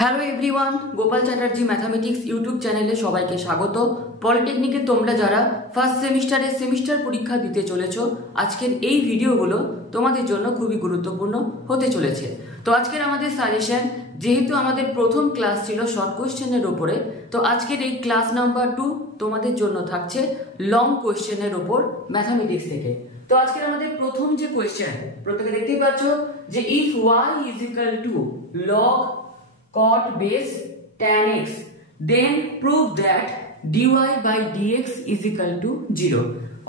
Hello everyone, Gopal Chatterjee mathematics YouTube চ্যানেলে সবাইকে স্বাগত। পলিটেকনিকে তোমরা যারা ফার্স্ট সেমিস্টারের সেমিস্টার পরীক্ষা দিতে চলেছো, আজকের এই ভিডিওগুলো তোমাদের জন্য খুবই গুরুত্বপূর্ণ হতে চলেছে। তো আজকের আমাদের সাজেশন, যেহেতু আমাদের প্রথম ক্লাস ছিল শর্ট কোয়েশ্চেনের উপরে, তো আজকের এই ক্লাস নাম্বার 2 তোমাদের জন্য থাকছে লং কোয়েশ্চেনের উপর ম্যাথামেটিক্স থেকে। তো আজকের আমাদের প্রথম যে কোয়েশ্চেন, প্রত্যেকে দেখতেই পাচ্ছ যে if y is equal two log cot base tan x, then prove that dy by dx is equal to 0।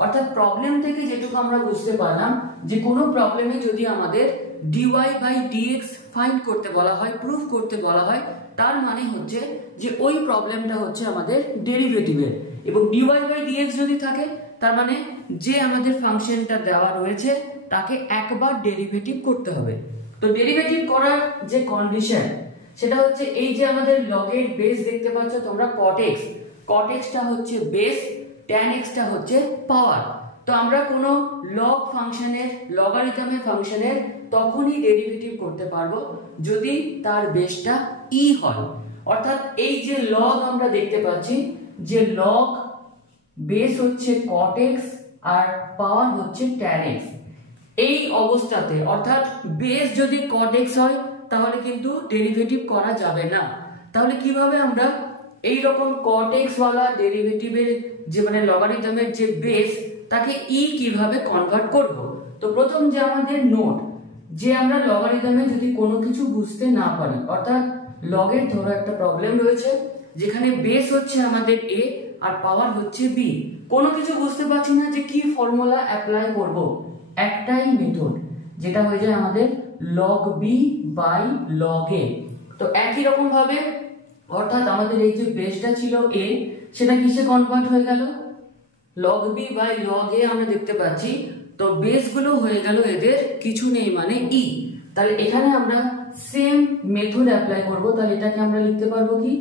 অর্থাৎ প্রবলেম থেকে যেটুকু আমরা বুঝতে পারলাম যে কোনো প্রবলেমে যদি আমাদের dy by dx ফাইন্ড করতে বলা হয়, প্রুফ করতে বলা হয়, তার মানে হচ্ছে যে ওই প্রবলেমটা হচ্ছে আমাদের ডেরিভেটিভের, এবং dy by dx যদি থাকে তার মানে যে আমাদের ফাংশনটা দেওয়া রয়েছে তাকে একবার ডেরিভেটিভ করতে হবে। তো ডেরিভেটিভ করার যে কন্ডিশন সেটা হচ্ছে এই যে আমাদের লগের বেস দেখতে পাচ্ছ তোমরা cot x টা হচ্ছে বেস, tan x টা হচ্ছে পাওয়ার। তো আমরা কোনো লগ ফাংশনের, লগারিদমের ফাংশনের তখনই ডেরিভেটিভ করতে পারবো যদি তার বেসটা e হয়। অর্থাৎ এই যে লগ আমরা দেখতে পাচ্ছি যে লগ বেস হচ্ছে cot x আর পাওয়ার হচ্ছে tan x, এই অবস্থাতে অর্থাৎ বেস যদি cot x হয় তাহলে কিন্তু ডেরিভেটিভ করা যাবে না। তাহলে কিভাবে আমরা এই রকম cot x ওয়ালা ডেরিভেটিভের যে মানে লগারিদমের যে বেস তাকে e কিভাবে কনভার্ট করব? তো প্রথম যে আমাদের নোট, যে আমরা লগারিদমে যদি কোনো কিছু বুঝতে না পারি, অর্থাৎ লগের ধরো একটা প্রবলেম রয়েছে যেখানে বেস হচ্ছে আমাদের a আর পাওয়ার হচ্ছে b, কোনো কিছু বুঝতে পারছি না যে কি ফর্মুলা অ্যাপ্লাই করব, একটাই মেথড যেটা হয়ে যায় আমাদের log b by log a। তো একই রকম ভাবে অর্থাৎ আমাদের এই যে বেসটা ছিল a, সেটা কিসে কনভার্ট হয়ে গেল log b by log a আমরা দেখতে পাচ্ছি। তো বেস গুলো হয়ে গেল এদের কিছু নেই মানে e। তাহলে এখানে আমরা সেম মেথড অ্যাপ্লাই করব। তাহলে এটাকে আমরা লিখতে পারবো কি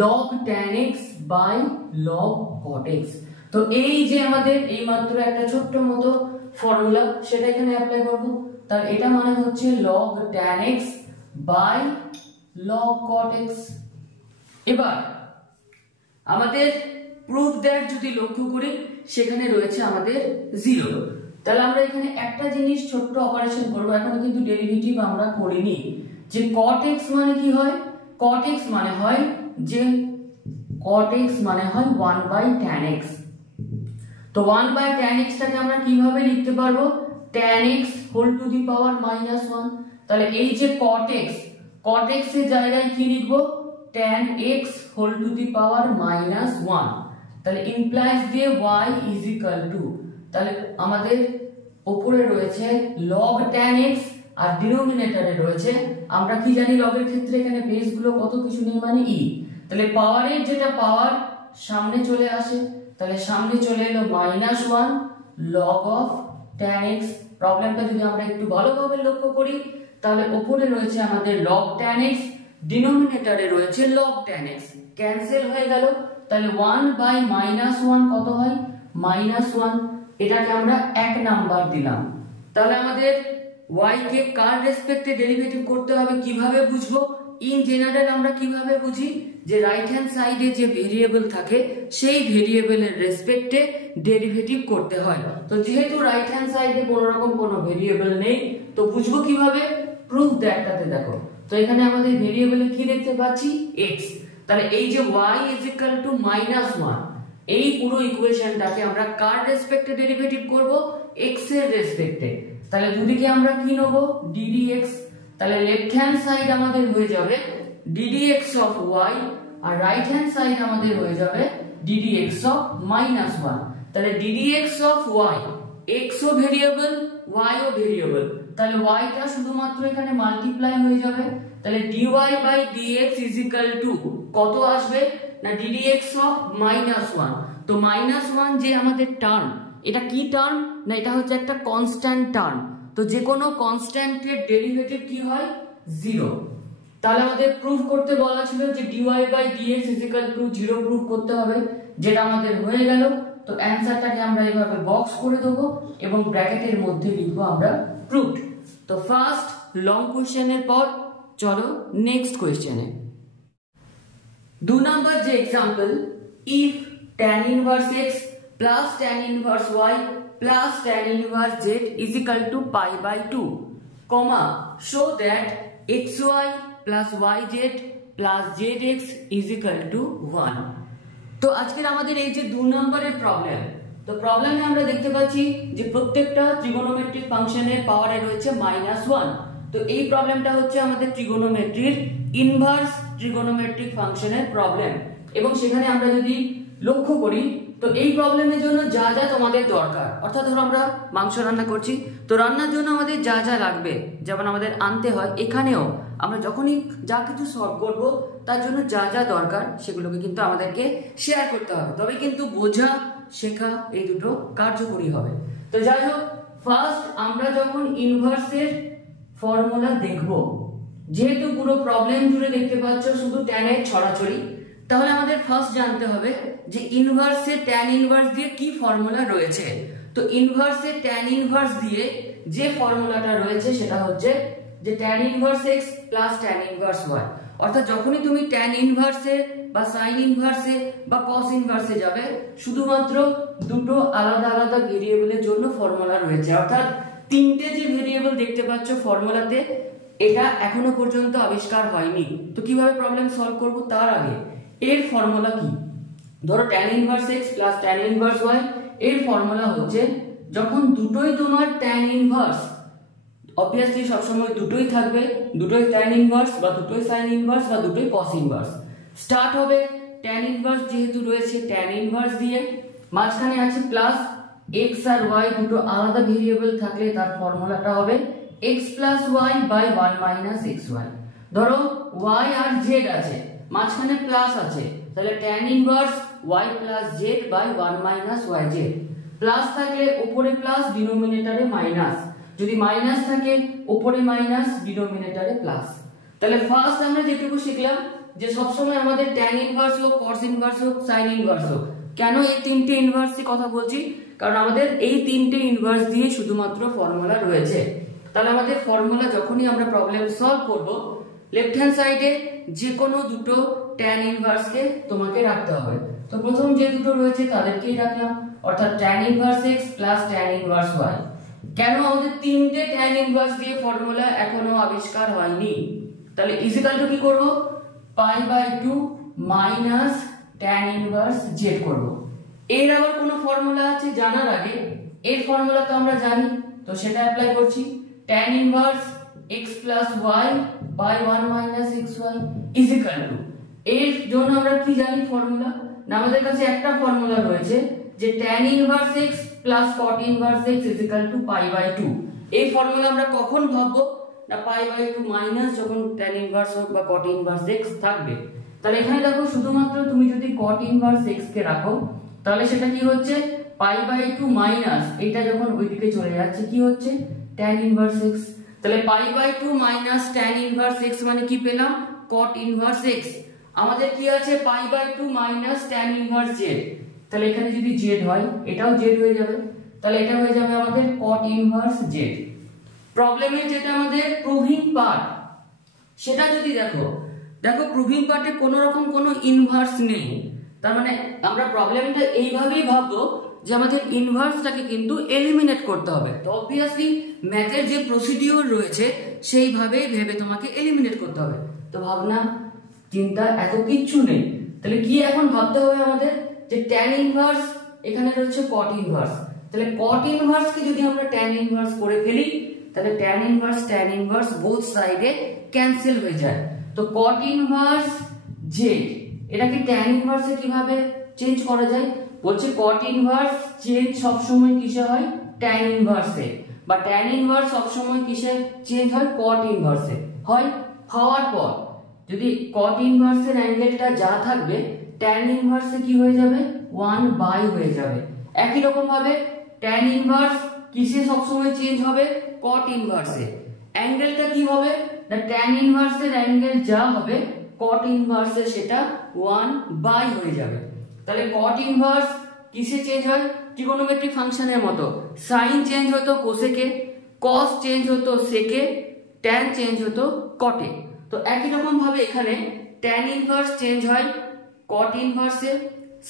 log tan x by log cot x। তো এই যে আমাদের এই মাত্র একটা ছোট্ট মতো ফর্মুলা সেটা এখানে অ্যাপ্লাই করব। তাহলে এটা মানে হচ্ছে log tan x by log cot x। এবার আমাদের প্রুফ দ্যাট যদি লক্ষ্য করি সেখানে রয়েছে আমাদের 0। তাহলে আমরা এখানে একটা জিনিস ছোট্ট অপারেশন করব, এখনো কিন্তু ডেরিভেটিভ আমরা করিনি। যে cot x মানে কি হয়, cot x মানে হয় যে cot x মানে হয় 1 বাই tan x। তো 1 বাই tan x টাকে আমরা কিভাবে লিখতে পারবো, tan x whole to the power -1। তাহলে এই যে cot x এর জায়গায় কি লিখবো, tan x whole to the power -1। তাহলে ইমপ্লাইজ দিয়ে y ইজ ইকুয়াল টু, তাহলে আমাদের উপরে রয়েছে log tan x আর ডিনোমিনেটরে রয়েছে, আমরা কি জানি লগের ক্ষেত্রে এখানে বেস গুলো কত কিছু নেই মানে e। তাহলে পাওয়ারের যেটা পাওয়ার সামনে চলে আসে, তাহলে সামনে চলে এলো -1 log অফ tan x। প্রবলেমটা যদি আমরা একটু ভালোভাবে লক্ষ্য করি তাহলে উপরে রয়েছে আমাদের log tan x, ডিনোমিনেটরে রয়েছে log tan x, ক্যান্সেল হয়ে গেল। তাহলে 1 বাই -1 কত হয় -1, এটাকে আমরা 1 নাম্বার দিলাম। তাহলে আমাদের y কে কার রেসপেক্টে ডেরিভেটিভ করতে হবে কিভাবে বুঝবো, ইন জেনারেল আমরা কিভাবে বুঝি যে রাইট হ্যান্ড সাইডে যে ভেরিয়েবল থাকে সেই ভেরিয়েবলের রেসপেক্টে ডেরিভেটিভ করতে হয়। তো যেহেতু রাইট হ্যান্ড সাইডে কোনো রকম কোনো ভেরিয়েবল নেই, তো বুঝবো কিভাবে, প্রুফ দ্যাটটাতে দেখো। তো এখানে আমাদের ভেরিয়েবলে কি দেখতে পাচ্ছি x। তাহলে এই যে y ইজ ইকুয়াল টু -1, এই পুরো ইকুয়েশনটাকে আমরা কার রেসপেক্টে ডেরিভেটিভ করব, x এর রেসপেক্টে। তাহলে দুদিকে আমরা কি নেব ddx। তাহলে লেফট হ্যান্ড সাইড আমাদের হয়ে যাবে ddx অফ y আর রাইট হ্যান্ড সাইড আমাদের হয়ে যাবে ddx অফ -1। তাহলে ddx অফ y, x ও ভেরিয়েবল y ও ভেরিয়েবল, তাহলে y টা শুধুমাত্র এখানে মাল্টিপ্লাই হয়ে যাবে। তাহলে dy বাই dx ইজ ইকুয়াল টু কত আসবে না ddx অফ -1। তো -1 যে আমাদের টার্ম, এটা কি টার্ম না এটা হচ্ছে একটা কনস্ট্যান্ট টার্ম। তো যে কোনো কনস্ট্যান্টের ডেরিভেটিভ কি হয় 0। তাহলে আমাদের প্রুফ করতে বলা ছিল যে dy বাই dx is equal to 0 proof করতে হবে, যেটা আমাদের হয়ে গেল। তো অ্যানসারটাকে আমরা এইভাবে বক্স করে দেবো এবং ব্র্যাকেটের মধ্যে লিখবো আমরা প্রুফড। তো ফার্স্ট লং কোশ্চেনের পর চলো নেক্সট কোশ্চেনে। 2 number J example, if tan inverse x plus tan inverse y plus tan inverse z is equal to pi by 2, comma, show that xy plus yz plus zx is equal to 1. তো আজকের আমাদের এই যে 2 নম্বরের problem, তো প্রবলেমে আমরা দেখতে পাচ্ছি যে প্রত্যেকটা ট্রিগোনোমেট্রিক ফাংশনের পাওয়ারে রয়েছে -1। তো এই প্রবলেমটা হচ্ছে আমাদের ট্রিগোনোমেট্রির ইনভার্স ট্রিগোনোমেট্রিক ফাংশনের প্রবলেম, এবং সেখানে আমরা যদি লক্ষ্য করি তো এই প্রবলেমের জন্য যা যা তোমাদের দরকার, অর্থাৎ ধরো আমরা মাংস রান্না করছি, তো রান্নার জন্য আমাদের যা যা লাগবে যেমন আমাদের আনতে হয়, এখানেও আমরা যখনই যা কিছু সলভ করব তার জন্য যা যা দরকার সেগুলোকে কিন্তু আমাদেরকে শেয়ার করতে হবে, তবে কিন্তু বোঝা শেখা এই দুটো কার্যকরী হবে। তো যাই হোক, ফার্স্ট আমরা যখন ইনভার্সের ফর্মুলা দেখব, যেহেতু পুরো প্রবলেম জুড়ে দেখতে পাচ্ছ শুধু tan এর ছড়াছড়ি, তাহলে আমাদের ফার্স্ট জানতে হবে যে ইনভার্সে tan ইনভার্স দিয়ে কি ফর্মুলা রয়েছে। তো ইনভার্সে tan ইনভার্স দিয়ে যে ফর্মুলাটা রয়েছে সেটা হচ্ছে যে tan inverse x plus tan inverse y, অর্থাৎ যখনই তুমি tan ইনভার্সে বা sin ইনভার্সে বা cos ইনভার্সে যাবে, শুধুমাত্র দুটো আলাদা আলাদা ভেরিয়েবলের জন্য ফর্মুলা রয়েছে, অর্থাৎ তিনটে যে ভেরিয়েবল দেখতে পাচ্ছ ফর্মুলাতে, এটা এখনো পর্যন্ত আবিষ্কার হয়নি। তো কিভাবে প্রবলেম সলভ করব তার আগে এর ফর্মুলা কি, ধরো tan inverse x plus tan inverse y, এর ফর্মুলা হচ্ছে যখন দুটোই তোমার tan ইনভার্স, অবভিয়াসলি সবসময় দুটোই থাকবে, দুটোই tan ইনভার্স বা দুটোই sin ইনভার্স বা দুটোই cos ইনভার্স, স্টার্ট হবে tan ইনভার্স যেহেতু রয়েছে tan ইনভার্স দিয়ে, মাঝখানে আছে প্লাস x আর y দুটো আলাদা ভেরিয়েবল থাকলে তার ফর্মুলাটা হবে x plus y by 1 minus xy। ধরো y আর z আছে, মাঝখানে প্লাস আছে, তাহলে tan inverse y plus z by 1 minus yz। Plus থাকলে উপরে প্লাস ডিনোমিনেটরে মাইনাস, যদি মাইনাস থাকে উপরে মাইনাস ডিনোমিনেটরে প্লাস। তাহলে ফার্স্ট আমরা যেটুকু শিখলাম যে সবসময় আমাদের tan ইনভার্স হোক, cos ইনভার্স হোক, sin ইনভার্স হোক, কেন এই তিনটে ইনভার্সের কথা বলছি, কারণ আমাদের এই তিনটে ইনভার্স দিয়ে শুধুমাত্র ফর্মুলা রয়েছে। তাহলে আমাদের ফর্মুলা যখনই আমরা প্রবলেম সলভ করব, লেফট হ্যান্ড সাইডে যে কোনো দুটো tan ইনভার্সকে তোমাকে রাখতে হবে। তো প্রথম যে দুটো রয়েছে তাদেরকেই রাখলাম, অর্থাৎ tan inverse x plus tan inverse y। কেন আমাদের তিনটে tan ইনভার্স দিয়ে ফর্মুলা এখনো আবিষ্কার হয়নি, তাহলে ইজিক্যাল টু কি করব, pi by 2 minus tan inverse z করব। এর আবার কোনো ফর্মুলা আছে জানার আগে এর ফর্মুলা তো আমরা জানি, তো সেটা অ্যাপ্লাই করছি, tan inverse x plus y by 1 minus xy is equal to, এর জন্য আমরা কি জানি ফর্মুলা, না আমাদের কাছে একটা ফর্মুলা রয়েছে যে tan inverse x plus cot inverse x is equal to pi by 2। এই ফর্মুলা আমরা কখন ভাববো, না পাই বাই 2 মাইনাস যখন tan ইনভার্স হোক বা cot ইনভার্স x থাকবে। তাহলে এখানে দেখো শুধুমাত্র তুমি যদি cot ইনভার্স x কে রাখো তাহলে সেটা কি হচ্ছে পাই বাই 2 মাইনাস, এটা যখন ওইদিকে চলে যাচ্ছে কি হচ্ছে tan ইনভার্স x। তাহলে pi by 2 minus tan inverse x মানে কি পেলাম, cot ইনভার্স x। আমাদের কি আছে pi by 2 minus tan inverse z, তাহলে এখানে যদি z হয় এটাও z হয়ে যাবে, তাহলে এটা হয়ে যাবে আমাদের cot ইনভার্স z। প্রবলেমে যেটা আমাদের প্রুভিং পার্ট, সেটা যদি দেখো প্রুভিং পার্টে কোনো রকম কোনো ইনভার্স নেই, তার মানে আমরা প্রবলেমটা এইভাবেই ভাববো যে আমাদের ইনভার্সটাকে কিন্তু এলিমিনেট করতে হবে। তো অবভিয়াসলি ম্যাথের যে প্রসিডিওর রয়েছে সেইভাবেই ভেবে তোমাকে এলিমিনেট করতে হবে। তো ভাবনা চিন্তা এত কিচ্ছু নেই, তাহলে কি এখন ভাবতে হবে আমাদের যে tan ইনভার্স এখানে রয়েছে cot ইনভার্স, তাহলে cot ইনভার্স কে যদি আমরা tan ইনভার্স করে ফেলি তাহলে tan ইনভার্স বোথ সাইডে ক্যান্সেল হয়ে যায়। তো cot ইনভার্স z এটাকে tan ইনভার্সে কিভাবে চেঞ্জ করা যায়, বলছে cot ইনভার্স চেঞ্জ সব সময় কিসে হয়, tan ইনভার্সে, বা tan ইনভার্স সব সময় কিসে চেঞ্জ হয়, cot ইনভার্সে হয়। হওয়ার পর যদি cot ইনভার্সের অ্যাঙ্গেলটা যা থাকবে tan ইনভার্সে কি হয়ে যাবে 1 বাই হয়ে যাবে। একই রকম ভাবে tan ইনভার্স কিসে সব সময় চেঞ্জ হবে, cot ইনভার্সে। অ্যাঙ্গেলটা কি হবে না, tan ইনভার্সের অ্যাঙ্গেল যা হবে cot ইনভার্সে সেটা 1 বাই হয়ে যাবে। তাহলে cot ইনভার্স কিসে চেঞ্জ হয়, ট্রিগোনোমেট্রিক ফাংশনের মতো, sin চেঞ্জ হতো কোসেকে, cos চেঞ্জ হতো সেকে, tan চেঞ্জ হতো কটে। তো তো একই রকম ভাবে এখানে tan ইনভার্স চেঞ্জ হয় cot ইনভার্সে,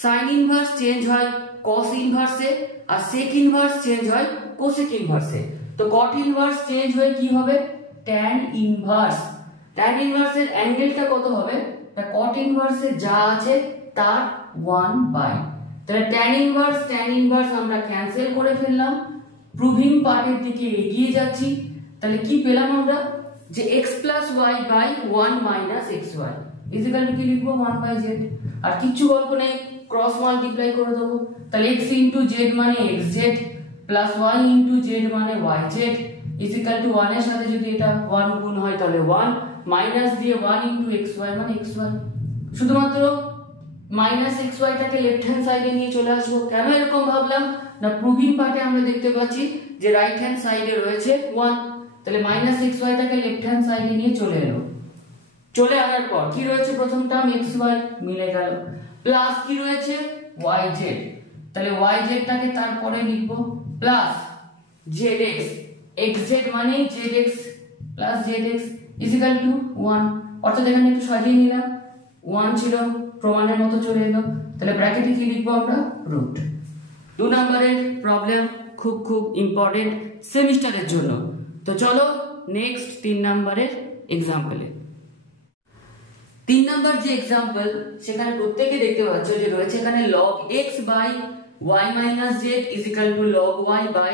sin ইনভার্স চেঞ্জ হয় cos ইনভার্সে, আর sec ইনভার্স চেঞ্জ হয় cosec ইনভার্সে। তো cot ইনভার্স চেঞ্জ হয়ে কি হবে tan ইনভার্স। tan ইনভার্সের অ্যাঙ্গেলটা কত হবে, তা cot ইনভার্সে যা আছে তার 1/। তাহলে tan ইনভার্স আমরা ক্যান্সেল করে ফেললাম, প্রুভিং পার্টের দিকে এগিয়ে যাচ্ছি। তাহলে কি পেলাম আমরা, যে x + y / 1 - xy equal to কি লিখবো 1/z। আর কিছু গল্প নেই, ক্রস মাল্টিপ্লাই করে দেবো। তাহলে x * z মানে xz প্লাস y * z মানে yz ইকুয়াল টু 1 এর সাথে যদি এটা 1 গুণ হয় তাহলে 1 মাইনাস দিয়ে 1 * xy মানে xy। শুধুমাত্র -xy টাকে লেফট হ্যান্ড সাইডে নিয়ে চলে আসবো। কেন এরকম ভাবলাম না, প্রুভিং পার্টে আমরা দেখতে পাচ্ছি যে রাইট হ্যান্ড সাইডে রয়েছে 1, তাহলে -xy টাকে লেফট হ্যান্ড সাইডে নিয়ে চলে এলো। চলে আসার পর কি রয়েছে, প্রথম টার্ম xy মিলে গেল, প্লাস কি রয়েছে yz, তাহলে yz টাকে তারপরে লিখবো প্লাস zx, xz মানে zx plus zx equal to 1। অর্থাৎ এখানে একটু সাজিয়ে নিলাম, 1 ছিল প্রমাণের মতো চলে এলো। তাহলে ব্র্যাকেটে কি লিখবো আমরা, রুট। 2 নম্বরের প্রবলেম খুব ইম্পর্টেন্ট সেমিস্টারের জন্য। তো চলো নেক্সট 3 নম্বরের এক্সাম্পলে। 3 নম্বর যে এক্সাম্পল, সেখানে প্রত্যেকে দেখতে পাচ্ছ যে রয়েছে এখানে log x by y minus z is equal to log y by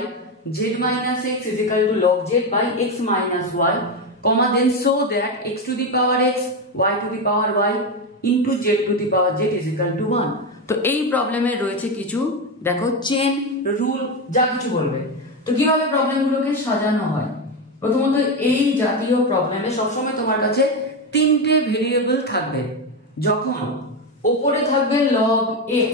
z minus x is equal to log z by x minus y, comma then so that x to the power x, y to the power y into z to the power z is equal to 1। তো এই প্রবলেমে রয়েছে কিছু দেখো chain rule যা কিছু বলবে। তো কিভাবে প্রবলেমগুলোকে সাজানো হয়, প্রথমত এই জাতীয় প্রবলেমে সবসময় তোমার কাছে 3টে ভেরিয়েবল থাকবে। যখন উপরে থাকবে log x,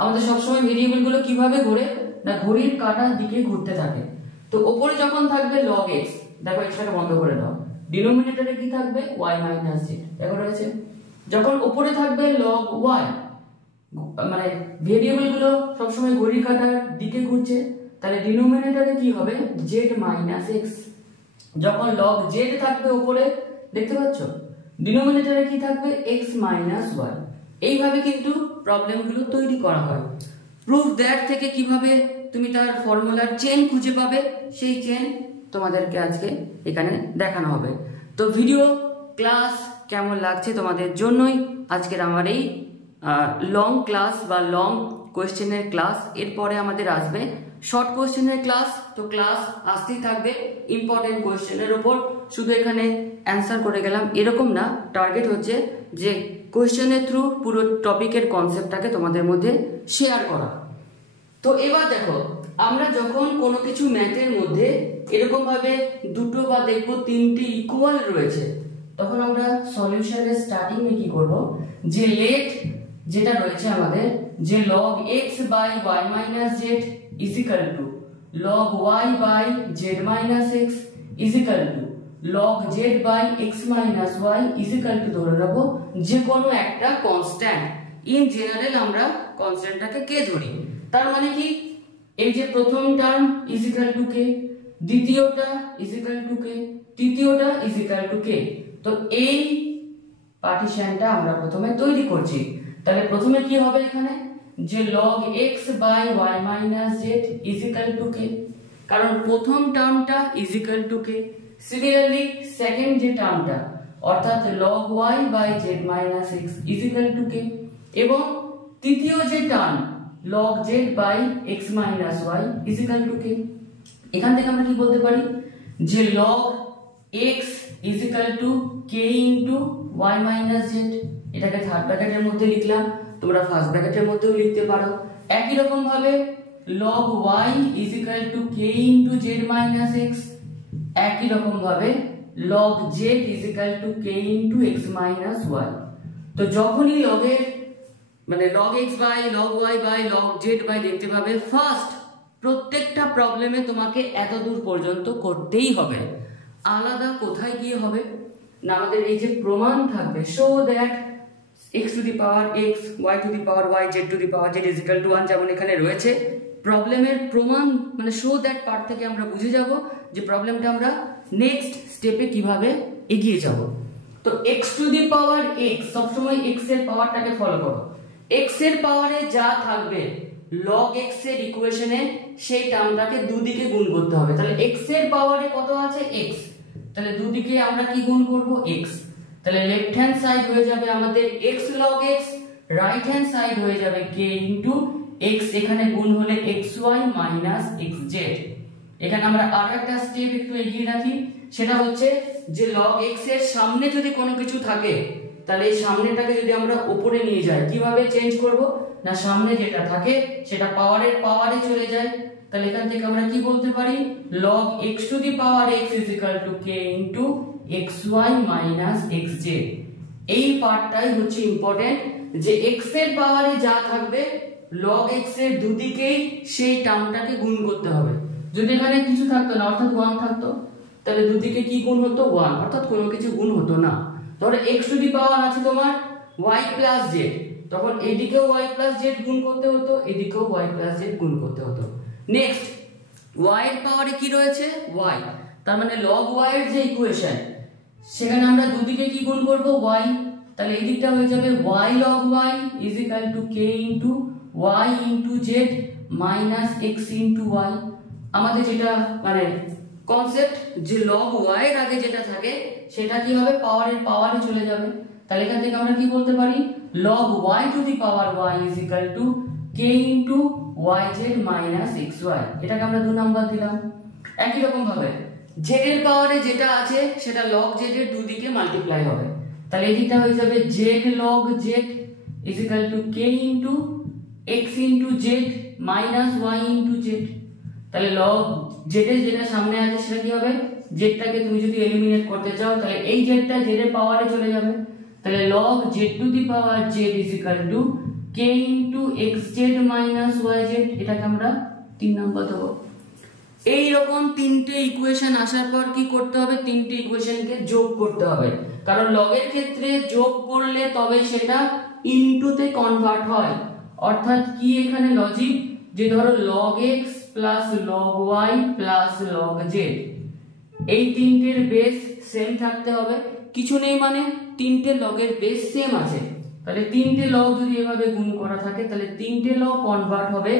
আমাদের সবসময় ভেরিয়েবলগুলো কিভাবে ঘোরে না ঘড়ির কাঁটার দিকে ঘুরতে থাকে। তো উপরে যখন থাকবে log x, দেখো এটাকে বন্ধ করে দাও, ডিনোমিনেটরে কি থাকবে y minus z, দেখো রয়েছে। যখন উপরে থাকবে log y, মানে ভেরিয়েবলগুলো সবসময় ঘড়ির কাঁটার দিকে ঘুরছে, তাহলে ডিনোমিনেটরে কি হবে z minus x। যখন log z থাকবে উপরে, দেখতে পাচ্ছ ডিনোমিনেটরে কি থাকবে x minus y। এইভাবে কিন্তু প্রবলেমগুলো তৈরি করা হয়। প্রুফ দ্যাট থেকে কিভাবে তুমি তার ফর্মুলার চেন খুঁজে পাবে, সেই চেন তোমাদেরকে আজকে এখানে দেখানো হবে। তো ভিডিও ক্লাস কেমন লাগছে তোমাদের জন্যই আজকের আমার এই লং ক্লাস বা লং কোয়েশ্চেনের ক্লাস। এরপরে আমাদের আসবে শর্ট কোয়েশ্চেনের ক্লাস। তো ক্লাস আসতেই থাকবে ইম্পর্টেন্ট কোয়েশ্চেনের উপর, শুধু এখানে অ্যান্সার করে গেলাম এরকম না। টার্গেট হচ্ছে যে কোয়েশ্চেনের থ্রু পুরো টপিকের কনসেপ্টটাকে তোমাদের মধ্যে শেয়ার করা। তো এবার দেখো, আমরা যখন কোনো কিছু ম্যাথের মধ্যে এরকম ভাবে দুটো বা দেখবো 3টে ইকুয়াল রয়েছে, তখন আমরা সলিউশনের স্টার্টিং এ কি করব, যে লেট যেটা রয়েছে আমাদের, যে log x by y minus z is equal to log y by z minus x is equal to log z by x minus y is equal to ধরে নেব যে কোনো একটা কনস্ট্যান্ট। ইন জেনারেল আমরা কনস্ট্যান্টটাকে কে ধরি, তার মানে কি এই যে প্রথম term is equal to k, দ্বিতীয়টা is equal to k, তৃতীয়টা is equal to k। তো এই পার্টিশনটা আমরা প্রথমে তৈরি করছি। তাহলে প্রথমে কি হবে এখানে, যে log x by y minus z is equal to k, কারণ প্রথম টার্মটা is equal to k। Similarly second যে টার্মটা অর্থাৎ log y by z minus x is equal to k, এবং তৃতীয় যে term log z by x minus y is equal to k। এখান থেকে আমরা কি বলতে পারি, যে log x is equal to k into y minus z। এটাকে থার্ড ব্র্যাকেটের মধ্যে লিখলাম, তোমরা ফার্স্ট ব্র্যাকেটের মধ্যেও লিখতে পারো। একই রকম ভাবে log y is equal to k into z minus x, একই রকম ভাবে log z is equal to k into x minus y। তো যখনই log এর মানে log x by log y by log z by দেখতে পাবে, ফার্স্ট প্রত্যেকটা প্রবলেমে তোমাকে এত দূর পর্যন্ত করতেই হবে। আলাদা কোথায় গিয়ে হবে না, আমাদের এই যে প্রমাণ থাকবে show that x to the power x, y to the power y, z to the power z is equal to 1, যেমন এখানে রয়েছে। প্রবলেমের প্রমাণ মানে শো দ্যাট পার্ট থেকে আমরা বুঝে যাব যে প্রবলেমটা আমরা নেক্সট স্টেপে কিভাবে এগিয়ে যাব। তো x to the power x, সবসময় x এর পাওয়ারটাকে ফলো করো। x এর পাওয়ারে যা থাকবে log x এর ইকুয়েশনে সেই টার্মটাকে দুদিকে গুণ করতে হবে। তাহলে x এর পাওয়ারে কত আছে x, তাহলে দুদিকে আমরা কি গুণ করব x। তাহলে লেফট হ্যান্ড সাইড হয়ে যাবে আমাদের x log x, right hand side হয়ে যাবে k ইনটু x, এখানে গুণ হলে xy মাইনাস xz। এখানে আমরা আরো একটা স্টেপ একটু এগিয়ে রাখি, সেটা হচ্ছে যে log x এর সামনে যদি কোনো কিছু থাকে তাহলে এই সামনেটাকে যদি আমরা উপরে নিয়ে যাই, কিভাবে চেঞ্জ করব না, সামনে যেটা থাকে সেটা পাওয়ারের পাওয়ারে চলে যায়। তাহলে এখান থেকে আমরা কি বলতে পারি, log x to the power x is equal two k into xy minus xz। এই পার্টটাই হচ্ছে ইম্পর্টেন্ট, যে x এর পাওয়ারে যা থাকবে log x এর দুদিকেই সেই টার্মটাকে গুণ করতে হবে। যদি এখানে কিছু থাকতো না অর্থাৎ 1 থাকতো, তাহলে দুদিকে কি গুণ হতো 1, অর্থাৎ কোনো কিছু গুণ হতো না। ধরো x টু দি পাওয়ার আছে তোমার y প্লাস z, তখন এদিকেও y প্লাস z গুণ করতে হতো, এদিকেও y প্লাস z গুণ করতে হতো। নেক্সট y এর পাওয়ারে কি রয়েছে y, তার মানে log y এর যে ইকুয়েশন সেখানে আমরা দুদিকে কি গুণ করব y, তাহলে এই দিকটা হয়ে যাবে y log y is equal two k into y into z minus x into y। আমাদের যেটা মানে কনসেপ্ট যে log y এর আগে যেটা থাকে সেটা কি হবে পাওয়ারের পাওয়ারে চলে যাবে। তাহলে এখান থেকে আমরা কি বলতে পারি, log y two the power y is equal two k into yz minus xy। এটাকে আমরা 2 নাম্বার দিলাম। একই রকম ভাবে z এর পাওয়ারে যেটা আছে সেটা log z এর দুদিকে মাল্টিপ্লাই হবে। তাহলে এই দিকটা হয়ে যাবে z log z is equal two k into x into z minus y into z। তাহলে log z এর যেটা সামনে আছে সেটা কি হবে, z টাকে তুমি যদি এলিমিনেট করতে চাও তাহলে এই z টা z এর পাওয়ারে চলে যাবে। তাহলে log z two the power z is equal two k into xz minus yz। এটাকে আমরা 3 নাম্বার দেব। এই রকম তিনটে ইকুয়েশন আসার পর কি করতে হবে, তিনটে ইকুয়েশনকে যোগ করতে হবে, কারণ log এর ক্ষেত্রে যোগ করলে তবে সেটা ইনটু তে কনভার্ট হয়। অর্থাৎ কি এখানে লজিক, যে ধরো log x plus log y plus log z, এই তিনটের বেস সেম থাকতে হবে। কিছু নেই মানে তিনটে log এর বেস সেম আছে, তাহলে তিনটে log যদি এভাবে গুণ করা থাকে তাহলে তিনটে log কনভার্ট হবে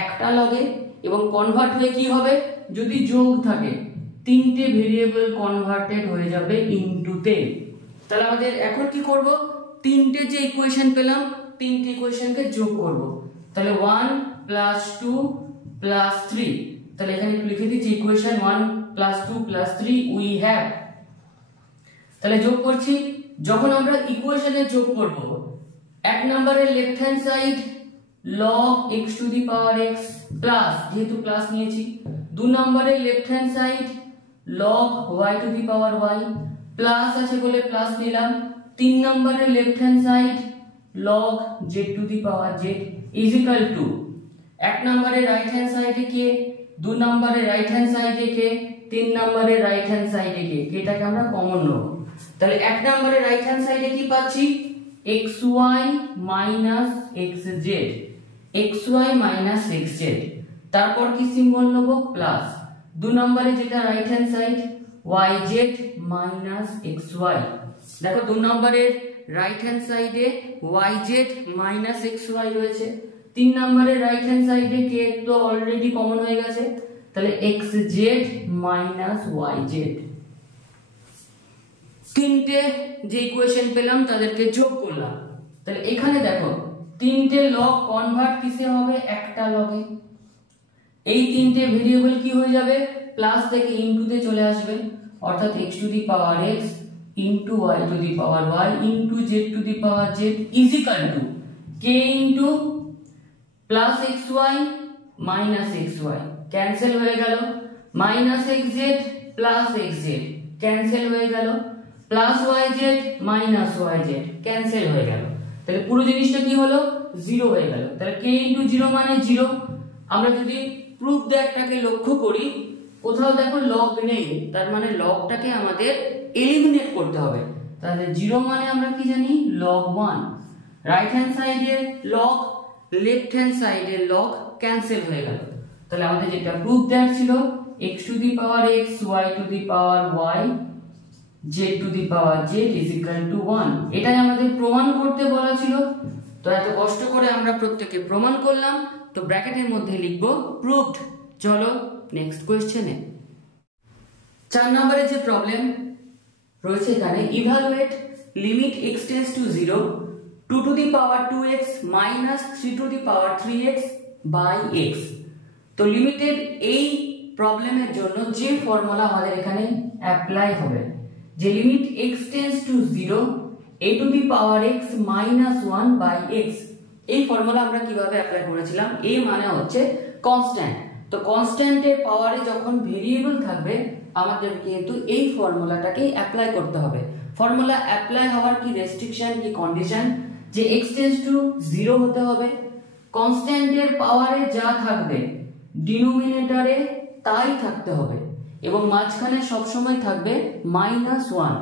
একটা log এ, এবং কনভার্ট হয়ে কি হবে, যদি যোগ থাকে তিনটে ভেরিয়েবল কনভার্টেড হয়ে যাবে ইনটু তে। তাহলে আমাদের এখন কি করব, তিনটে যে ইকুয়েশন পেলাম তিনটে ইকুয়েশনকে যোগ করব। তাহলে 1 প্লাস 2 প্লাস 3, তাহলে এখানে একটু লিখে দিচ্ছি equation 1 plus 2 plus 3 we have. তাহলে যোগ করছি, যখন আমরা ইকুয়েশনে যোগ করব, এক নম্বরের left hand side log x to the power x plus, যেহেতু প্লাস নিয়েছি, 2 নম্বরের left hand side log y two the power y plus আছে বলে প্লাস নিলাম, 3 নম্বরের left hand side log z two the power z is equal two, এক নম্বরের right hand সাইডে কে, 2 নম্বরের রাইট হ্যান্ড সাইডে কে, 3 নম্বরের রাইট হ্যান্ড সাইডে কে, এটাকে আমরা কমন নেব। তাহলে এক নম্বরের রাইট হ্যান্ড সাইডে কি পাচ্ছি, xy minus xz, xy minus xz, তারপর কি সিম্বল নেব প্লাস, 2 নম্বরে যেটা right hand side yz minus xy। দেখো 2 নম্বরের রাইট হ্যান্ড সাইডে yz মাইনাস xy রয়েছে, 3 নম্বরের রাইট হ্যান্ড সাইডে কে তো অলরেডি কমন হয়ে গেছে, তাহলে xz মাইনাস yz। তিনটে যে ইকুয়েশন পেলাম তাদেরকে যোগ করলাম। তাহলে এখানে দেখো তিনটে log কনভার্ট কিসে হবে, একটা log এ। এই তিনটে ভেরিয়েবল কি হয়ে যাবে, প্লাস থেকে ইনটু তে চলে আসবে, অর্থাৎ x to the power x into y two the power y into z two the power z is equal two k into plus xy minus xy, cancel হয়ে গেল, minus xz plus xz cancel হয়ে গেল, plus yz minus yz cancel হয়ে গেল। তাহলে পুরো জিনিসটা কি হলো, 0 হয়ে গেল। তাহলে k ইনটু 0 মানে 0। আমরা যদি প্রুফ দ্যাটটাকে লক্ষ্য করি, কোথাও দেখো log নেই, তার মানে লগটাকে আমাদের এলিমিনেট করতে হবে। তাহলে 0 মানে আমরা কি জানি, log 1। রাইট হ্যান্ড সাইডে log, লেফট হ্যান্ড সাইডে log ক্যান্সেল হয়ে গেল। তাহলে আমাদের যেটা প্রুফ দ্যাট ছিল x to the power x y two the power y z two the power z is equal two 1। এটাই আমাদের প্রমাণ করতে বলা ছিল। তো এত কষ্ট করে আমরা প্রত্যেকে প্রমাণ করলাম, তো ব্র্যাকেটের মধ্যে লিখব প্রুভড। চলো নেক্সট কোশ্চেনে। 4 নম্বরের যে প্রবলেম রয়েছে এখানে, evaluate limit x tends to 0 2 to the power 2x minus 3 to the power 3x by x। তো লিমিটেড এই প্রবলেমের জন্য যে ফর্মুলা আমাদের এখানে অ্যাপ্লাই হবে, যে limit x tends to 0 a to the power x minus 1 by x, এই ফর্মুলা আমরা কিভাবে অ্যাপ্লাই করেছিলাম? a মানে হচ্ছে কনস্ট্যান্ট। তো কনস্ট্যান্টের পাওয়ারে যখন ভেরিয়েবল থাকবে আমাদের কিন্তু এই ফর্মুলাটাকে অ্যাপ্লাই করতে হবে। ফর্মুলা অ্যাপ্লাই হওয়ার কি রেস্ট্রিকশন, কি কন্ডিশন, যে x টেন্ডস টু 0 হতে হবে, কনস্ট্যান্টের পাওয়ারে যা থাকবে ডিনোমিনেটরে তাই থাকতে হবে, এবং মাঝখানে সবসময় থাকবে -1।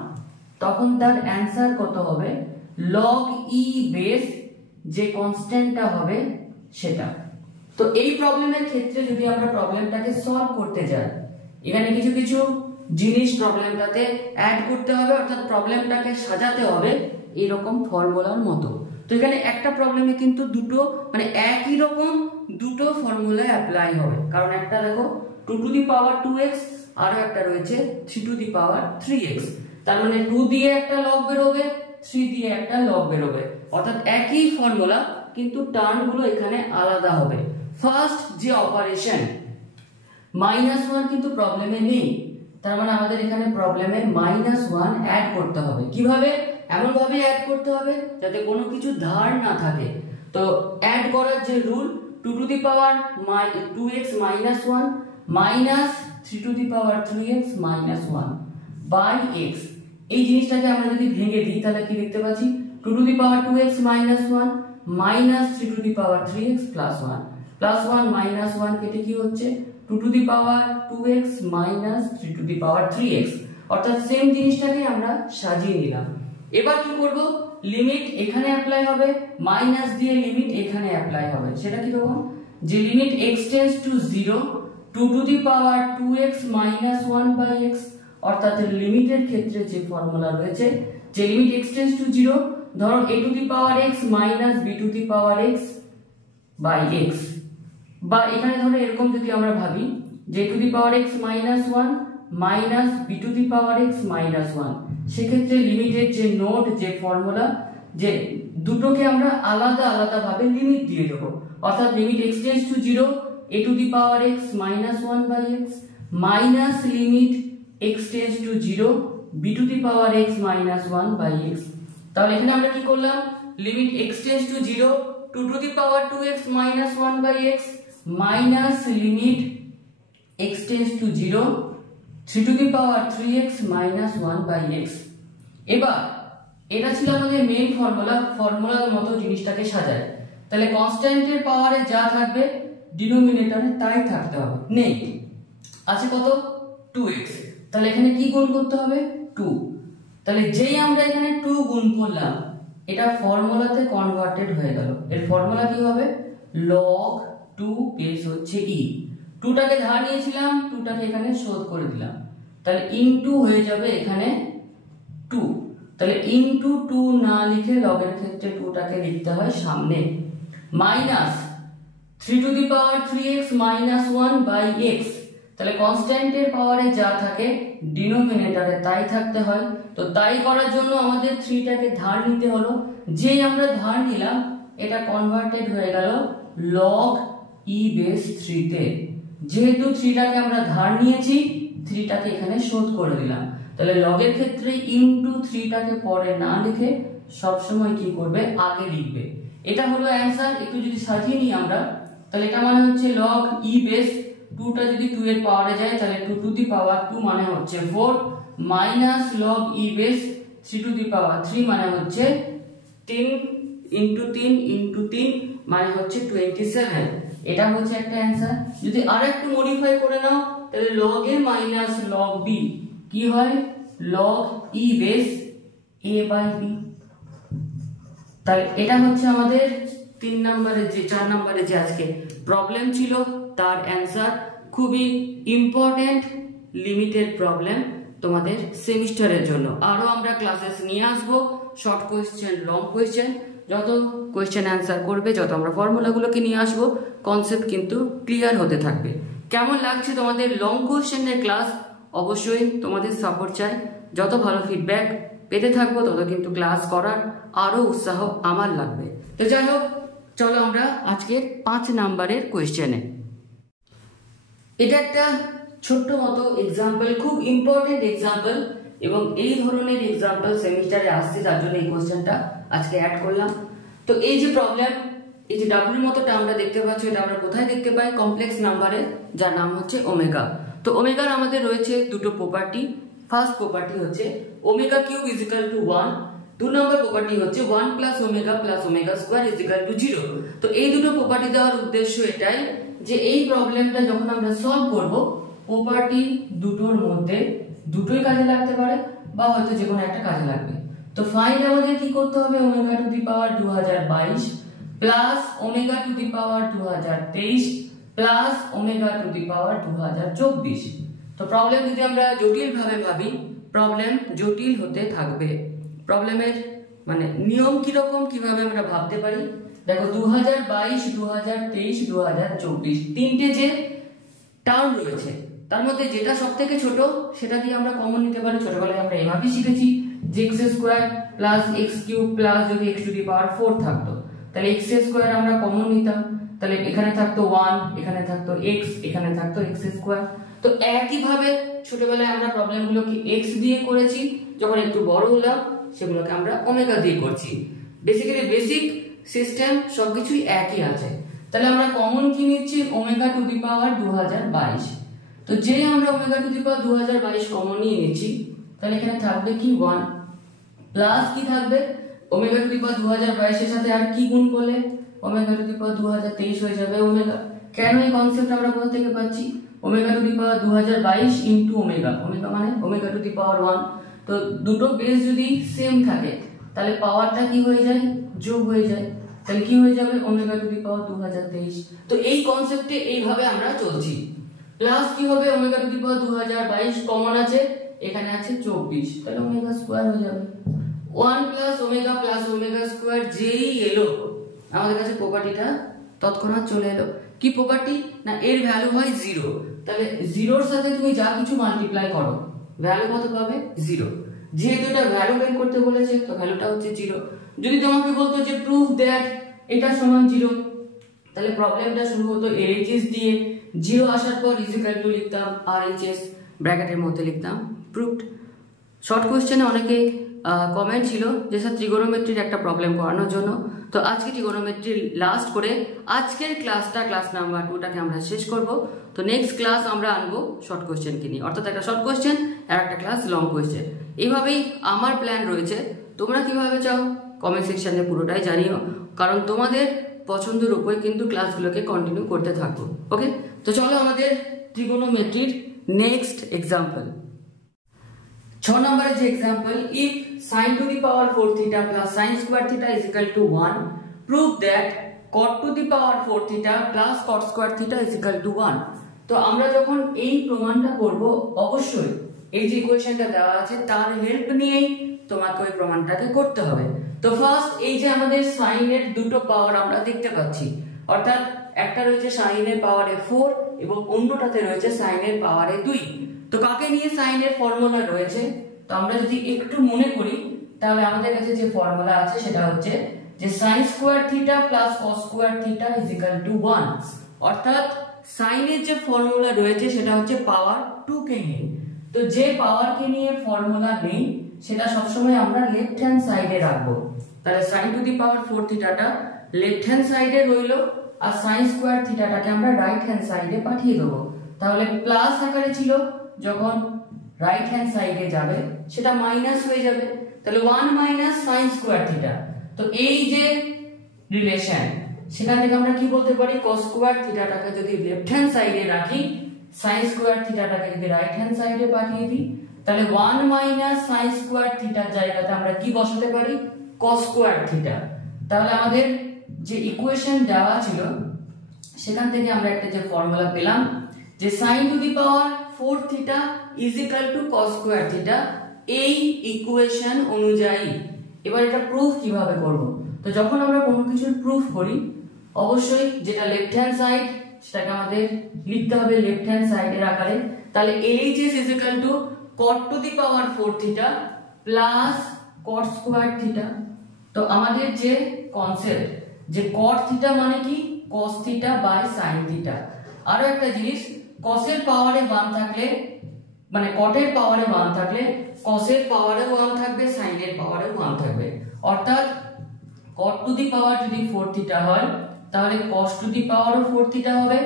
তখন তার অ্যান্সার কত হবে? log e বেস যে কনস্ট্যান্টটা হবে সেটা। তো এই প্রবলেমের ক্ষেত্রে যদি আমরা প্রবলেমটাকে সলভ করতে যাই, এখানে কিছু কিছু জিনিস প্রবলেমটাতে অ্যাড করতে হবে, অর্থাৎ প্রবলেমটাকে সাজাতে হবে এরকম ফর্মুলার মতো। তো এখানে একটা প্রবলেমে কিন্তু দুটো মানে একই রকম দুটো ফর্মুলা অ্যাপ্লাই হবে, কারণ একটা দেখো 2 টু দি পাওয়ার 2x, আরো একটা রয়েছে 3 টু দি পাওয়ার 3x। তার মানে 2 দিয়ে একটা লগ বেরোবে, 3 দিয়ে একটা লগ বেরোবে, অর্থাৎ একই ফর্মুলা কিন্তু টার্মগুলো এখানে আলাদা হবে। ফার্স্ট যে অপারেশন -1 কিন্তু প্রবলেমে নেই, তার মানে আমাদের এখানে প্রবলেমে -1 অ্যাড করতে হবে। কিভাবে? এমন ভাবে অ্যাড করতে হবে যাতে কোনো কিছু ধার না থাকে। তো অ্যাড করার যে rule, 2 to the power 2x minus 1 minus 3 to the power 3x minus 1 by x, এই জিনিসটাকে আমরা যদি ভেঙে দিই তাহলে কি দেখতে পাচ্ছি? 2 to the power 2x minus 1 minus 3 to the power 3x plus 1 plus 1 minus 1 কেটে কি হচ্ছে 2 to the power 2x minus 3 to the power 3x, অর্থাৎ সেম জিনিসটাকে আমরা সাজিয়ে নিলাম। এবার কি করব? লিমিট এখানে অ্যাপ্লাই হবে, মাইনাস দিয়ে লিমিট এখানে অ্যাপ্লাই হবে। সেটা কি রকম? যে limit x tends to 0 2 to the power 2x minus 1 by x, অর্থাৎ লিমিটের ক্ষেত্রে যে ফর্মুলা রয়েছে, যে লিমিট x টেন্ডস টু 0 ধরো a to the power x minus b to the power x by x, বা এখানে ধরো এরকম যদি আমরা ভাবি যে a to the power x minus 1 minus b to the power x minus 1, সেক্ষেত্রে লিমিটের যে নোট, যে ফর্মুলা, যে দুটোকে আমরা আলাদা আলাদা ভাবে লিমিট দিয়ে দেবো, অর্থাৎ limit x tends to 0 a to the power x minus 1 by x minus limit x tends to 0 b to the power x minus 1 by x। তাহলে এখানে আমরা কি করলাম? Limit x tends to 0 2 to the power 2x minus 1 by x minus limit x tends to 0 3 to the power 3x minus 1 by x। এবার এটা ছিল আমাদের main formula, ফর্মুলার মতো জিনিসটাকে সাজায়। তাহলে কনস্ট্যান্টের পাওয়ারে যা থাকবে ডিনোমিনেটরে তাই থাকতে হবে। নেই আছে কত? 2x, তাহলে এখানে কি গুণ করতে হবে? 2। তাহলে যেই আমরা এখানে 2 গুণ করলাম এটা ফর্মুলাতে কনভার্টেড হয়ে গেল। এর ফর্মুলা কি হবে? log 2 বেস হচ্ছে e, 2টাকে ধার নিয়েছিলাম, 2টাকে এখানে শোধ করে দিলাম, তাহলে ইনটু হয়ে যাবে এখানে 2। তাহলে ইনটু 2 না লিখে লগের ক্ষেত্রে 2টাকে লিখতে হয় সামনে, minus 3 to the power 3x minus 1 by x। তাহলে কনস্ট্যান্টের পাওয়ারে যা থাকে ডিনোমিনেটরে তাই থাকতে হয়। তো তাই করার জন্য আমাদের 3টাকে ধার নিতে হলো, যেই আমরা ধার নিলাম এটা কনভার্টেড হয়ে গেল log e বেস 3 তে। যেহেতু 3টাকে আমরা ধার নিয়েছি, 3টাকে এখানে শোধ করে দিলাম, তাহলে লগের ক্ষেত্রে ইনটু 3টাকে পরে না লিখে সবসময় কি করবে? আগে লিখবে। এটা হলো অ্যান্সার। একটু যদি সাজিয়ে নিই আমরা, তাহলে এটা মানে হচ্ছে log e বেস 2টা যদি 2 এর পাওয়ারে যায় তাহলে 2 টু দি পাওয়ার 2 মানে হচ্ছে 4 minus log e base 3 to the power 3 মানে হচ্ছে 3 ইনটু 3 ইনটু 3 মানে হচ্ছে 27। এটা হচ্ছে একটা অ্যান্সার। যদি আরেকটু মডিফাই করে নাও তাহলে log a minus log b কি হয়? log e base a by b। তাহলে এটা হচ্ছে আমাদের 3 নম্বরের যে 4 নম্বরের যে আজকে প্রবলেম ছিল তার অ্যান্সার। খুবই ইম্পর্টেন্ট লিমিটেড প্রবলেম। তোমাদের সেমিস্টারের জন্য। আরো আমরা ক্লাসেস নিয়ে আসবো, শর্ট কোয়েশ্চেন, লং কোয়েশ্চেন, যত কোয়েশ্চেন অ্যান্সার করবে, যত আমরা ফর্মুলাগুলোকে নিয়ে আসবো, কনসেপ্ট কিন্তু ক্লিয়ার হতে থাকবে। কেমন লাগছে তোমাদের লং কোয়েশ্চেনের ক্লাস? অবশ্যই তোমাদের সাপোর্ট চাই। যত ভালো ফিডব্যাক পেতে থাকবো তত কিন্তু ক্লাস করার আরো উৎসাহ আমার লাগবে। তো যাই হোক, চলো আমরা আজকের 5 নাম্বারের কোয়েশ্চেনে। এটা একটা ছোট্ট মতো এক্সাম্পল, খুব ইম্পর্টেন্ট এক্সাম্পল, এবং এই ধরনের এক্সাম্পল সেমিস্টারে আসছে, তার জন্য এই কোয়েশ্চেনটা আজকে অ্যাড করলাম। তো এই যে প্রবলেম, এই যে ডাব্লিউর মতোটা আমরা দেখতে পাচ্ছি, এটা আমরা কোথায় দেখতে পাই? কমপ্লেক্স নাম্বারে, যার নাম হচ্ছে ওমেগা। তো ওমেগার আমাদের রয়েছে দুটো প্রপার্টি। ফার্স্ট প্রপার্টি হচ্ছে omega cube is equal two 1। 2 number property হচ্ছে 1 plus omega square is equal to 0। তো এই দুটো প্রপার্টি দেওয়ার উদ্দেশ্য এটাই যে এই প্রবলেমটা যখন আমরা সলভ করব, প্রপার্টি দুটোর মধ্যে দুটোই কাজে লাগতে পারে, বা হয়তো যে কোনো একটা কাজে লাগবে। তো ফাইন্ড আমাদের কি করতে হবে? Omega to the power 2022 plus omega to the power 2023 plus omega to the power 2024। তো প্রবলেম যদি আমরা জটিল ভাবে ভাবি, প্রবলেম জটিল হতে থাকবে। প্রবলেমের মানে নিয়ম কিরকম, কিভাবে আমরা ভাবতে পারি? দেখো 2022, 2023, 2024 তিনটে যে টার্ম রয়েছে, তার মধ্যে যেটা সব থেকে ছোট সেটা দিয়ে আমরা কমন নিতে পারি। ছোটবেলায় আমরা এভাবে শিখেছি যে x square plus x cube plus যদি এক্স টু দি পাওয়ার 4 থাকতো, তাহলে এক্স স্কোয়ার আমরা কমন নিতাম, তাহলে এখানে থাকতো 1, এখানে থাকতো x, এখানে থাকতো এক্স স্কোয়ার। তো একইভাবে ছোটবেলায় আমরা প্রবলেমগুলোকে এক্স দিয়ে করেছি, যখন একটু বড় হলাম সেগুলোকে আমরা ওমেগা দিয়ে করছি। বেসিক্যালি বেসিক সিস্টেম সবকিছুই একই আছে। তাহলে আমরা কমন কি নিচ্ছি? Omega to the power 2022। তো যে আমরা omega to the power 2022 common নিয়ে নিচ্ছি, তাহলে এখানে থাকবে কি 1 প্লাস কি থাকবে ওমেগা টু দি পাওয়ার 2022 এর সাথে আর কি গুণ করলে ওমেগা টু দি পাওয়ার 2023 হয়ে যাবে ওমেগা। কেন এই কনসেপ্ট আমরা কোথা থেকে পাচ্ছি? Omega to the power 2022 into omega, omega মানে ওমেগা টু দি পাওয়ার 1। তো দুটো বেস যদি সেম থাকে তাহলে পাওয়ারটা কি হয়ে যায়? যোগ হয়ে যায়। তাহলে কি হয়ে যাবে? Omega to the power 2023। তো এই কনসেপ্টে এইভাবে আমরা চলছি। প্লাস কি হবে? Omega to the power 2022 common আছে, এখানে আছে 24, তাহলে ওমেগা স্কয়ার হয়ে যাবে। 1 প্লাস ওমেগা স্কয়ার যেই এলো আমাদের কাছে প্রপার্টিটা তৎক্ষণাৎ চলে এলো। কি প্রপার্টি? না এর ভ্যালু হয় 0। তাহলে 0 এর সাথে তুমি যা কিছু মাল্টিপ্লাই করো, ভ্যালু কত পাবে? 0। যেহেতু এটা ভ্যালু বের করতে বলেছে, তো ভ্যালুটা হচ্ছে 0। যদি তোমাকে বলতো যে প্রুফ দ্যাট এটা সমান 0, তাহলে প্রবলেমটা শুরু হতো LHS দিয়ে, 0 আসার পর ইজ ইকুয়াল টু লিখতাম RHS, ব্র্যাকেটের মধ্যে লিখতাম প্রুফড। শর্ট কোয়েশ্চেনে অনেকে কমেন্ট ছিল যে স্যার ট্রিগোনোমেট্রির একটা প্রবলেম করানোর জন্য। তো আজকে ট্রিগোনোমেট্রি লাস্ট করে আজকের ক্লাসটা, ক্লাস নাম্বার 2টাকে আমরা শেষ করব। তো নেক্সট ক্লাস আমরা আনবো শর্ট কোয়েশ্চেনকে নিয়ে, অর্থাৎ একটা শর্ট কোয়েশ্চেন আর একটা ক্লাস লং কোয়েশ্চেন। এইভাবেই আমার প্ল্যান রয়েছে। তোমরা কিভাবে চাও কমেন্ট সেকশনে পুরোটাই জানিও, কারণ তোমাদের পছন্দের উপরে কিন্তু ক্লাসগুলোকে কন্টিনিউ করতে থাকবো। ওকে, তো চলো আমাদের ট্রিগোনোমেট্রির নেক্সট এক্সাম্পল। 6 নম্বরের যে example, if sin to the power 4 theta plus sin square theta is equal two 1, prove that cot to the power 4 theta plus cot square theta is equal two 1। তো আমরা যখন এই প্রমাণটা করব, অবশ্যই এই যে ইকুয়েশনটা দেওয়া আছে তার হেল্প নিয়েই তোমাকে ওই প্রমাণটাকে করতে হবে। তো ফার্স্ট এই যে আমাদের sin এর দুটো পাওয়ার আমরা দেখতে পাচ্ছি, অর্থাৎ একটা রয়েছে sin এর পাওয়ারে 4 এবং অন্যটাতে রয়েছে sin এর পাওয়ারে 2। তো কাকে নিয়ে sin এর ফর্মুলা রয়েছে? তো আমরা যদি একটু মনে করি তাহলে আমাদের কাছে যে ফর্মুলা আছে সেটা হচ্ছে যে sin square theta plus cos square theta is equal two 1। অর্থাৎ sin এর যে ফর্মুলা রয়েছে সেটা হচ্ছে পাওয়ার 2 কে নিয়ে। তো যে পাওয়ার কে নিয়ে ফর্মুলা নেই সেটা সবসময় আমরা লেফট হ্যান্ড সাইডে রাখবো। তাহলে sin টু দি পাওয়ার 4 থিটাটা লেফট হ্যান্ড সাইডে রইলো, আর sin স্কয়ার থিটাটাকে আমরা রাইট হ্যান্ড সাইডে পাঠিয়ে দেবো। তাহলে প্লাস আকারে ছিল, যখন রাইট হ্যান্ড সাইডে যাবে সেটা মাইনাস হয়ে যাবে। তাহলে 1 মাইনাস sin স্কয়ার থিটা। তো এই যে রিলেশন, সেখান থেকে আমরা কি বলতে পারি? cos স্কয়ার থিটাটাকে যদি লেফট হ্যান্ড সাইডে রাখি, sin স্কয়ার থিটাটাকে যদি রাইট হ্যান্ড সাইডে পাঠিয়ে দিই, তাহলে 1 মাইনাস sin স্কয়ার থিটার জায়গাতে আমরা কি বসাতে পারি? cos square theta. তাহলে আমাদের যে ইকুয়েশন দেওয়া ছিল সেখান থেকে আমরা একটা যে ফর্মুলা পেলাম যে sin to the power 4 theta is equal to cos square theta এই ইকুয়েশন অনুযায়ী। এবার এটা প্রুফ কিভাবে করব? তো যখন আমরা কোনো কিছুর প্রুফ করি অবশ্যই যেটা লেফট হ্যান্ড সাইড সেটাকে আমাদের লিখতে হবে লেফট হ্যান্ড সাইডের আকারে। তাহলে LHS is equal two cot to the power 4 theta plus cot square theta. তো আমাদের যে কনসেপ্ট যে cot থিটা মানে কি cos theta by sin theta. আরো একটা জিনিস, cos এর পাওয়ারে 1 থাকলে মানে cot এর পাওয়ারে 1 থাকলে cos এর পাওয়ারে 1 থাকবে, sin এর পাওয়ারে 1 থাকবে। অর্থাৎ cot টু দি পাওয়ার যদি 4 থিটা হয় তাহলে cos টু দি পাওয়ারও 4 থিটা হবে,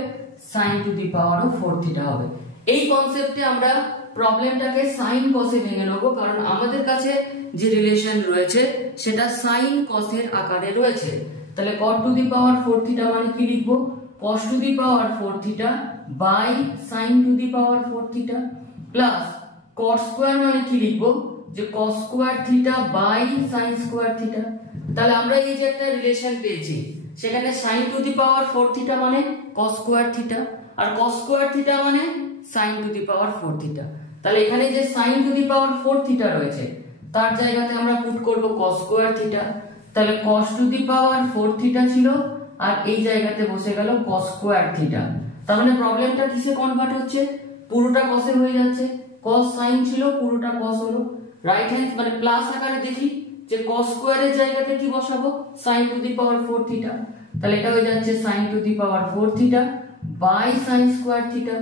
sin টু দি পাওয়ারও 4 থিটা হবে। এই কনসেপ্টে আমরা প্রবলেমটাকে sin cos এ ভেঙে নেব, কারণ আমাদের কাছে যে রিলেশন রয়েছে সেটা sin cos এর আকারে রয়েছে। তাহলে cot to the power 4 theta মানে কি লিখব? cos to the power 4 theta by sin to the power 4 theta plus cot square মানে কি লিখব? যে cos square theta by sin square theta. তাহলে আমরা এই যে একটা রিলেশন পেয়েছি সেখানে sin to the power 4 theta মানে cos স্কয়ার থিটা আর cos স্কয়ার থিটা মানে sin to the power 4 theta. তাহলে এখানে যে sin to the power 4 theta রয়েছে তার জায়গাতে আমরা পুট করব cos স্কয়ার থিটা। তাহলে cos to the power 4 theta ছিল আর এই জায়গাতে বসে গেল cos স্কয়ার থিটা। তার মানে প্রবলেমটা কিসে কনভার্ট হচ্ছে? পুরোটা cos এ হয়ে যাচ্ছে। cos sin ছিল পুরোটা cos হলো। রাইট হ্যান্ড মানে প্লাস আকারে দেখি যে cos স্কয়ারের জায়গাতে কি বসাবো? sin to the power 4 theta. তাহলে এটা হয়ে যাচ্ছে sin to the power 4 theta by sin square theta.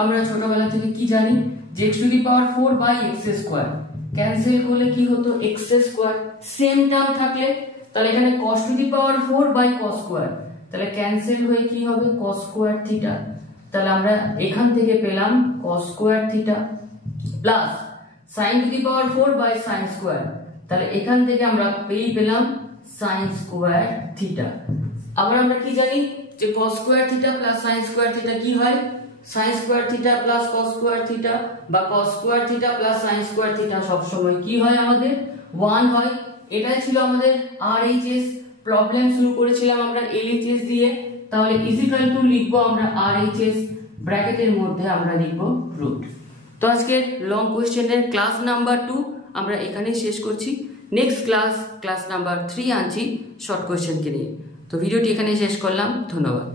আমরা ছোটবেলা থেকে কি জানি যে x to the power 4 by x square cancel করলে কি হতো? x square. সেম টার্ম থাকলে তাহলে এখানে cos to the power 4 by cos square তাহলে ক্যান্সেল হয়ে কি হবে? cos square theta. তাহলে আমরা এখান থেকে পেলাম cos square theta plus sin to the power 4 by sin square. তাহলে এখান থেকে আমরা পেলাম sin স্কয়ার থিটা। আবার আমরা কি জানি যে cos square theta plus sin square theta কি হয়? sin square theta plus cos square theta বা cos square theta plus sin square theta সব সময় কি হয়? আমাদের 1 হয়। এটাই ছিল আমাদের RHS। প্রবলেম শুরু করেছিলাম আমরা LHS দিয়ে, তাহলে ইজ ইকুয়াল টু লিখবো আমরা RHS, ব্র্যাকেটের মধ্যে আমরা লিখবো রুট। তো আজকের লং কোশ্চেনের ক্লাস নাম্বার 2 আমরা এখানেই শেষ করছি। নেক্সট ক্লাস নাম্বার 3 আনছি শর্ট কোশ্চেনকে নিয়ে। তো ভিডিওটি এখানেই শেষ করলাম। ধন্যবাদ।